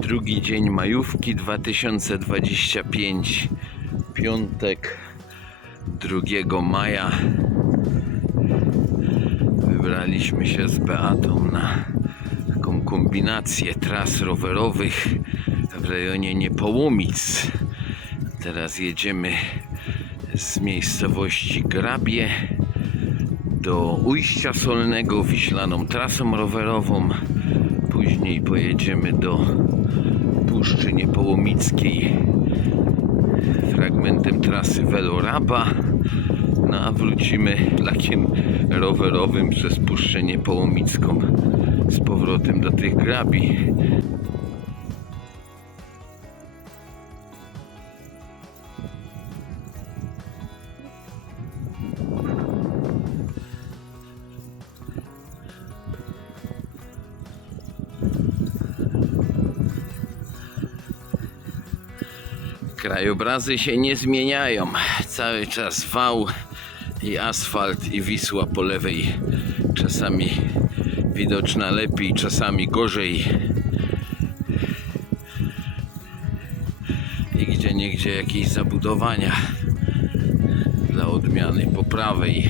Drugi dzień majówki 2025, piątek 2 maja. Wybraliśmy się z Beatą na taką kombinację tras rowerowych w rejonie Niepołomic. Teraz jedziemy z miejscowości Grabie do Ujścia Solnego Wiślaną trasą rowerową. Później pojedziemy do Puszczy Niepołomickiej fragmentem trasy Veloraba. No a wrócimy flakiem rowerowym przez Puszczę Niepołomicką z powrotem do tych grabi. Krajobrazy się nie zmieniają. Cały czas wał i asfalt i Wisła po lewej. Czasami widoczna lepiej, czasami gorzej. I gdzie niegdzie jakieś zabudowania dla odmiany po prawej.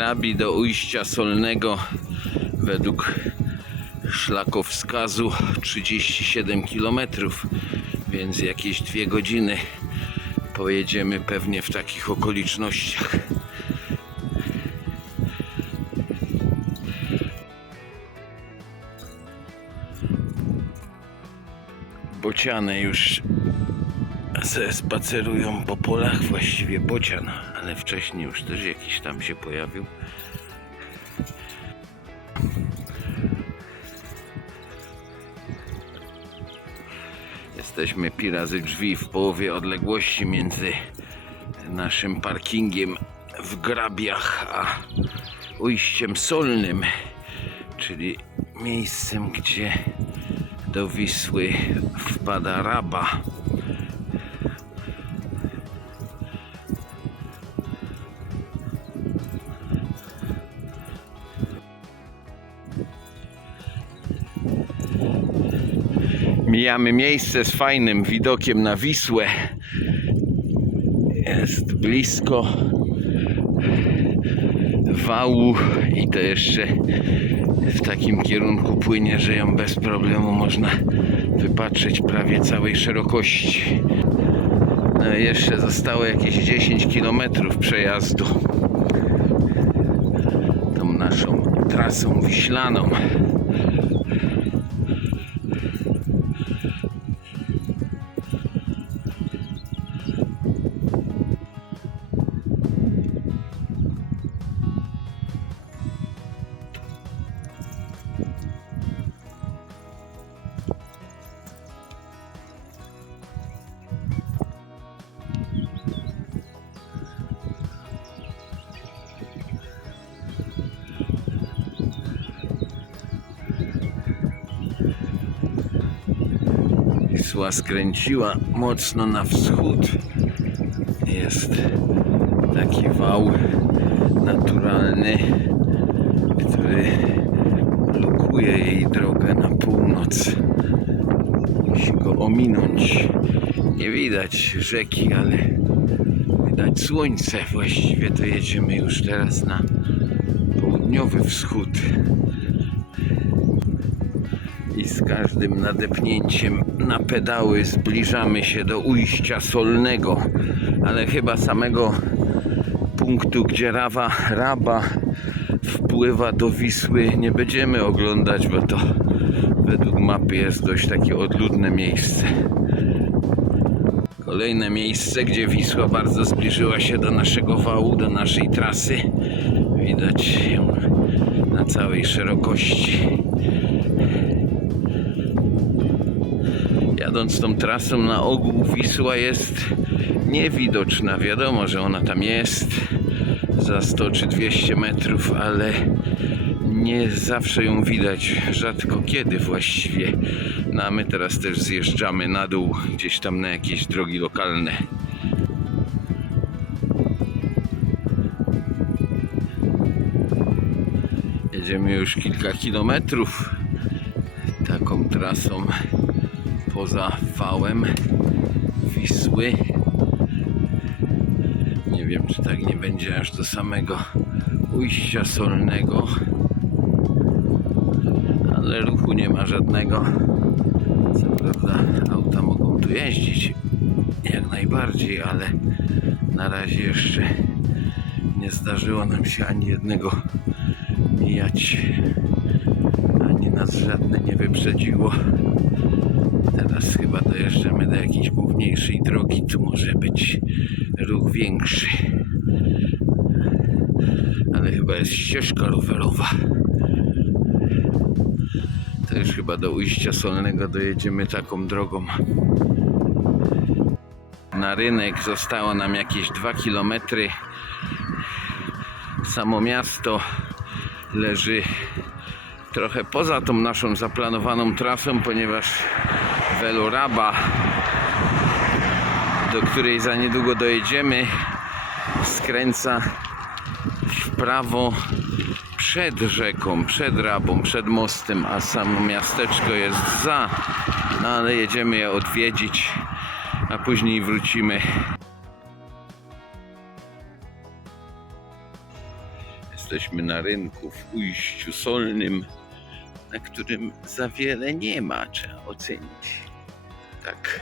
Grabi do ujścia solnego. Według szlakowskazu 37 km więc jakieś dwie godziny. Pojedziemy pewnie w takich okolicznościach. Bociany już se spacerują po polach, właściwie bocian, ale wcześniej już też jakiś tam się pojawił. Jesteśmy pi razy drzwi w połowie odległości między naszym parkingiem w Grabiach a ujściem solnym, czyli miejscem, gdzie do Wisły wpada Raba. Mijamy miejsce z fajnym widokiem na Wisłę. Jest blisko wału i to jeszcze w takim kierunku płynie, że ją bez problemu można wypatrzeć prawie całej szerokości. No jeszcze zostało jakieś 10 km przejazdu tą naszą trasą wiślaną. Wisła skręciła mocno na wschód. Jest taki wał naturalny, który blokuje jej drogę na północ. Musi go ominąć. Nie widać rzeki, ale widać słońce. Właściwie to jedziemy już teraz na południowy wschód i z każdym nadepnięciem na pedały zbliżamy się do ujścia solnego, ale chyba samego punktu, gdzie rawa, raba wpływa do Wisły nie będziemy oglądać, bo to według mapy jest dość takie odludne miejsce. Kolejne miejsce, gdzie Wisła bardzo zbliżyła się do naszego wału, do naszej trasy. Widać ją na całej szerokości. Jadąc tą trasą na ogół Wisła jest niewidoczna. Wiadomo, że ona tam jest. za 100 czy 200 metrów, ale nie zawsze ją widać, rzadko kiedy właściwie. No a my teraz też zjeżdżamy na dół, gdzieś tam na jakieś drogi lokalne. Jedziemy już kilka kilometrów taką trasą poza wałem Wisły. Nie wiem, czy tak nie będzie aż do samego ujścia solnego, ale ruchu nie ma żadnego. Co prawda, auta mogą tu jeździć jak najbardziej, ale na razie jeszcze nie zdarzyło nam się ani jednego mijać, ani nas żadne nie wyprzedziło. Teraz chyba dojeżdżamy do jakiejś główniejszej drogi, tu może być ruch większy. Ale chyba jest ścieżka rowerowa. To już chyba do ujścia solnego dojedziemy taką drogą. Na rynek zostało nam jakieś 2 km. Samo miasto leży trochę poza tą naszą zaplanowaną trasą, ponieważ Veloraba, do której za niedługo dojedziemy, skręca w prawo przed rzeką, przed Rabą, przed mostem, a samo miasteczko jest za. No ale jedziemy je odwiedzić, a później wrócimy. Jesteśmy na rynku w ujściu solnym, na którym za wiele nie ma, trzeba ocenić. Tak.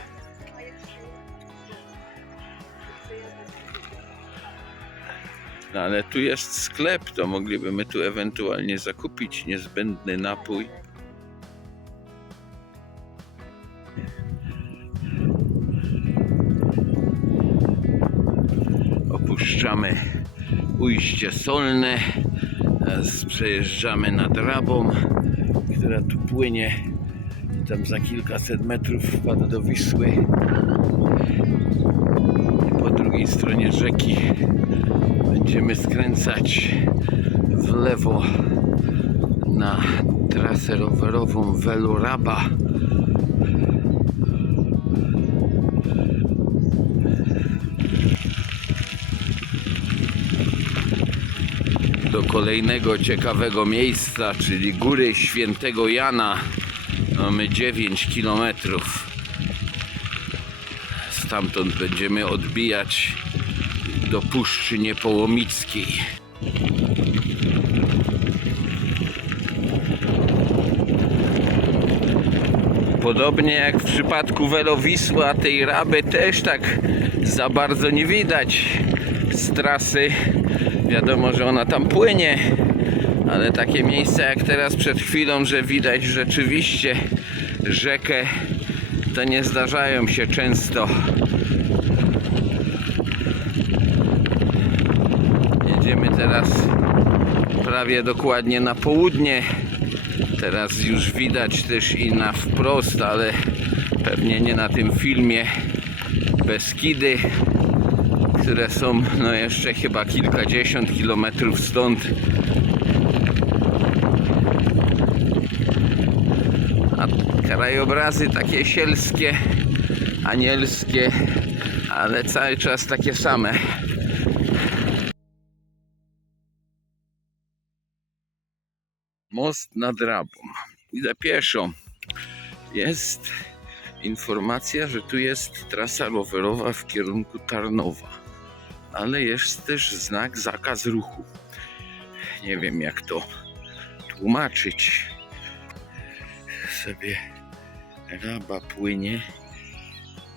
No ale tu jest sklep, to moglibyśmy tu ewentualnie zakupić niezbędny napój. Opuszczamy ujście solne. Przejeżdżamy nad Rabą, która tu płynie. Tam za kilkaset metrów wpada do Wisły. Po drugiej stronie rzeki będziemy skręcać w lewo na trasę rowerową Veloraba. do kolejnego ciekawego miejsca, czyli góry Świętego Jana. Mamy 9 kilometrów. Stamtąd będziemy odbijać do Puszczy Niepołomickiej. Podobnie jak w przypadku Welowisła, tej Raby też tak za bardzo nie widać z trasy. Wiadomo, że ona tam płynie, ale takie miejsca jak teraz przed chwilą, że widać rzeczywiście rzekę, to nie zdarzają się często. Jedziemy teraz prawie dokładnie na południe. Teraz już widać też i na wprost, ale pewnie nie na tym filmie Beskidy, które są no jeszcze chyba kilkadziesiąt kilometrów stąd. Krajobrazy takie sielskie, anielskie, ale cały czas takie same. Most nad Rabą. Idę pieszo. Jest informacja, że tu jest trasa rowerowa w kierunku Tarnowa. Ale jest też znak zakaz ruchu. Nie wiem jak to tłumaczyć. Sobie Raba płynie.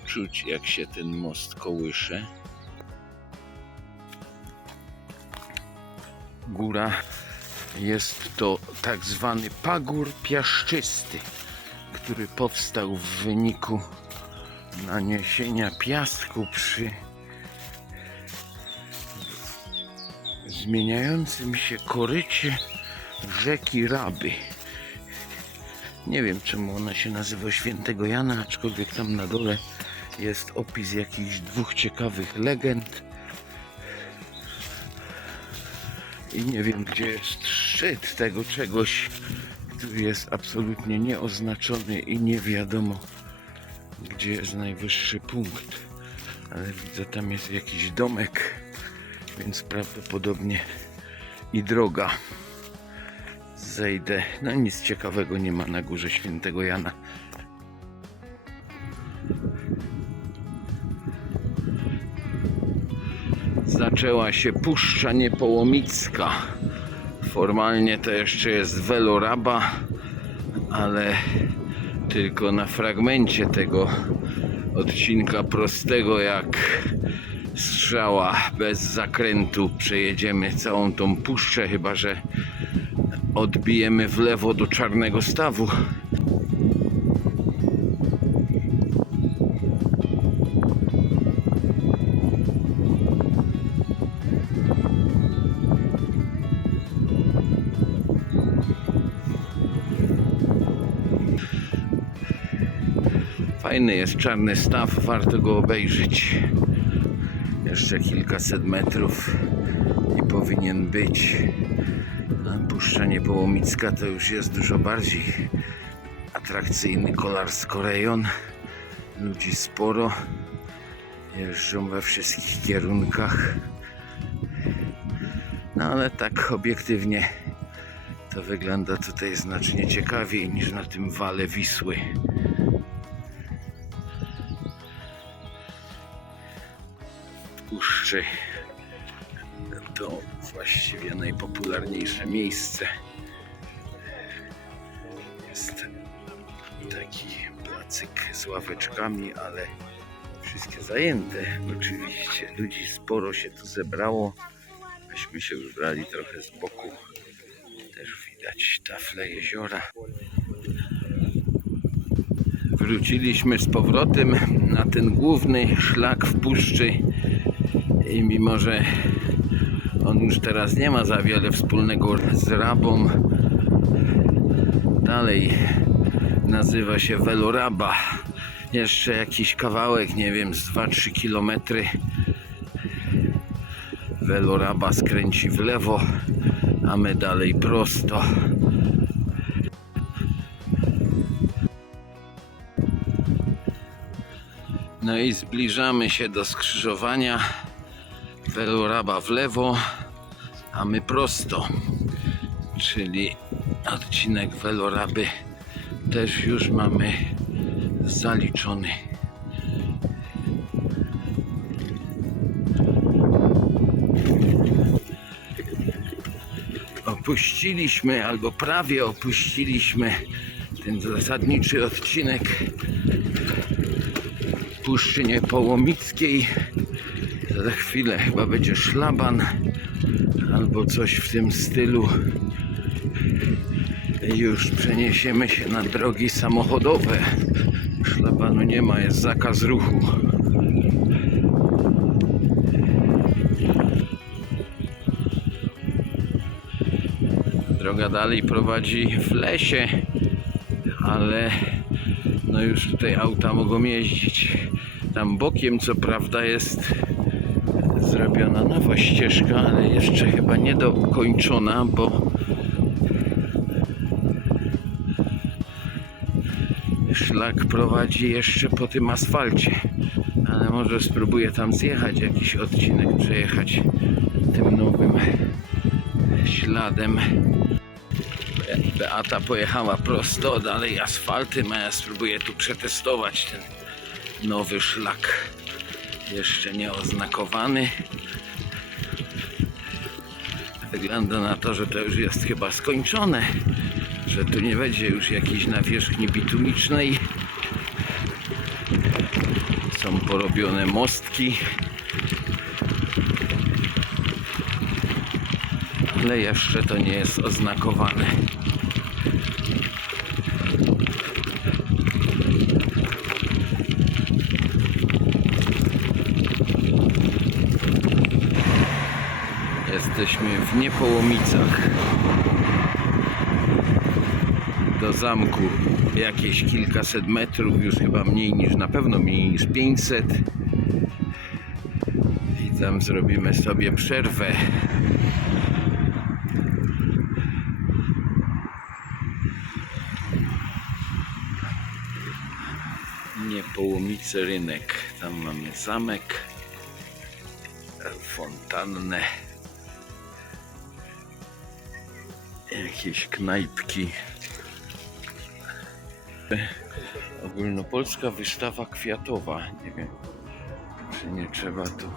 Czuć jak się ten most kołysze. Góra jest to tak zwany pagór piaszczysty, który powstał w wyniku naniesienia piasku przy zmieniającym się korycie rzeki Raby. Nie wiem czemu ona się nazywa Świętego Jana, aczkolwiek tam na dole jest opis jakichś dwóch ciekawych legend. I nie wiem, gdzie jest szczyt tego czegoś, który jest absolutnie nieoznaczony i nie wiadomo, gdzie jest najwyższy punkt. Ale widzę, tam jest jakiś domek, więc prawdopodobnie i droga. Zejdę. No nic ciekawego nie ma na górze świętego Jana. Zaczęła się Puszcza Niepołomicka. Formalnie to jeszcze jest Veloraba, ale tylko na fragmencie tego odcinka prostego jak strzała bez zakrętu przejedziemy całą tą puszczę, chyba że odbijemy w lewo do Czarnego Stawu. Fajny jest Czarny Staw, warto go obejrzeć. Jeszcze kilkaset metrów i powinien być. A Puszcza Niepołomicka to już jest dużo bardziej atrakcyjny kolarsko rejon. Ludzi sporo. Jeżdżą we wszystkich kierunkach. No ale tak obiektywnie to wygląda tutaj znacznie ciekawiej niż na tym wale Wisły. Puszczy to właściwie najpopularniejsze miejsce. Jest taki placyk z ławeczkami, ale wszystkie zajęte. Oczywiście ludzi sporo się tu zebrało. Myśmy się wybrali trochę z boku. Też widać tafle jeziora. Wróciliśmy z powrotem na ten główny szlak w puszczy i mimo, że już teraz nie ma za wiele wspólnego z Rabą, dalej nazywa się Veloraba. Jeszcze jakiś kawałek, nie wiem, z 2-3 kilometry. Veloraba skręci w lewo, a my dalej prosto. No i zbliżamy się do skrzyżowania. Veloraba w lewo, a my prosto. Czyli odcinek Veloraby też już mamy zaliczony. Opuściliśmy albo prawie opuściliśmy ten zasadniczy odcinek Puszczy Niepołomickiej. Za chwilę chyba będzie szlaban albo coś w tym stylu. Już przeniesiemy się na drogi samochodowe. Szlabanu nie ma, jest zakaz ruchu. Droga dalej prowadzi w lesie, ale no już tutaj auta mogą jeździć. Tam bokiem co prawda jest zrobiona nowa ścieżka, ale jeszcze chyba nie dokończona, bo szlak prowadzi jeszcze po tym asfalcie. Ale może spróbuję tam zjechać, jakiś odcinek przejechać tym nowym śladem. Beata pojechała prosto, dalej asfaltem, a ja spróbuję tu przetestować ten nowy szlak. Jeszcze nie oznakowany. Wygląda na to, że to już jest chyba skończone, że tu nie będzie już jakiejś nawierzchni bitumicznej. Są porobione mostki. Ale jeszcze to nie jest oznakowane. Jesteśmy w Niepołomicach. Do zamku jakieś kilkaset metrów, już chyba mniej niż, na pewno mniej niż 500. I tam zrobimy sobie przerwę. Niepołomice rynek. Tam mamy zamek, fontannę. Jakieś knajpki. Ogólnopolska wystawa kwiatowa. Nie wiem, czy nie trzeba tu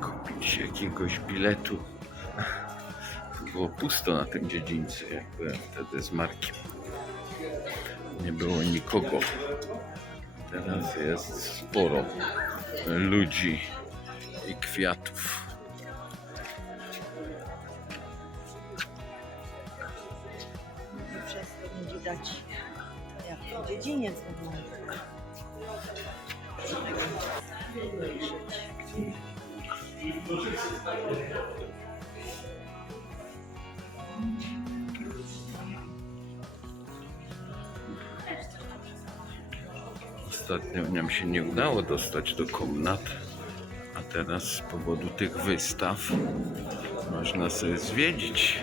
kupić jakiegoś biletu. Było pusto na tym dziedzińcu, jak byłem wtedy z Markiem. Nie było nikogo. Teraz jest sporo ludzi i kwiatów. Widać jak to dziedziniec wygląda. Ostatnio nam się nie udało dostać do komnat, a teraz z powodu tych wystaw można sobie zwiedzić,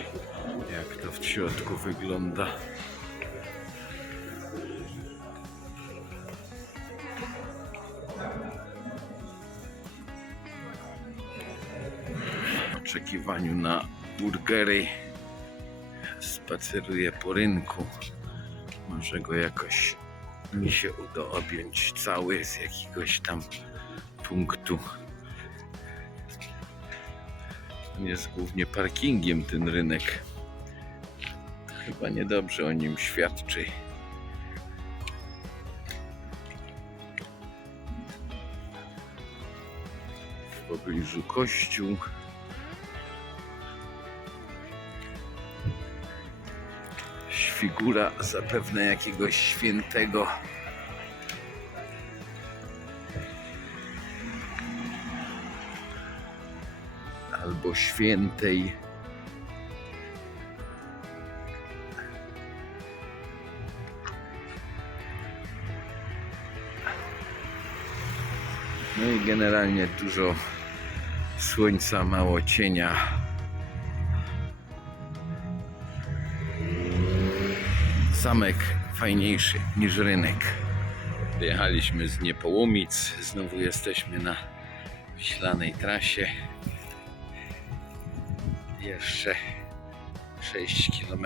jak to w środku wygląda. Oczekiwaniu na burgery spaceruję po rynku. Może go jakoś mi się uda objąć cały z jakiegoś tam punktu. Jest głównie parkingiem ten rynek. Chyba niedobrze o nim świadczy. W pobliżu kościół. Figura zapewne jakiegoś świętego. Albo świętej. No i generalnie dużo słońca, mało cienia. Zamek fajniejszy niż rynek. Wyjechaliśmy z Niepołomic, znowu jesteśmy na wiślanej trasie. Jeszcze 6 km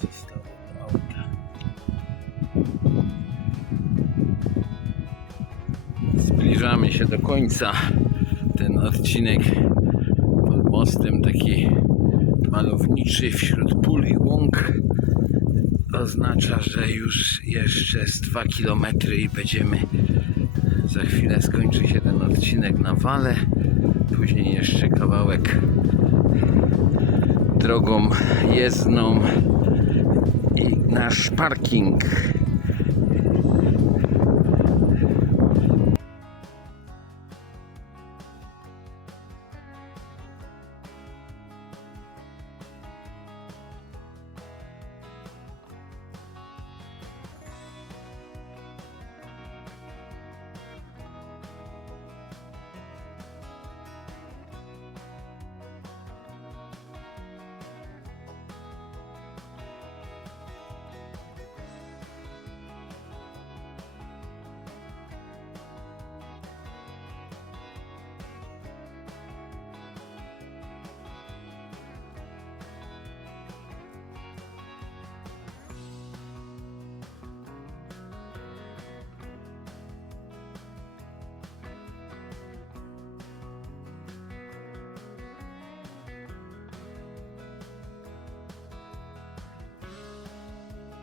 zostało do auta. Zbliżamy się do końca. Ten odcinek pod mostem taki malowniczy wśród pól i łąk oznacza, że już jeszcze z 2 km i będziemy za chwilę skończy się ten odcinek na wale później jeszcze kawałek drogą jezdną i nasz parking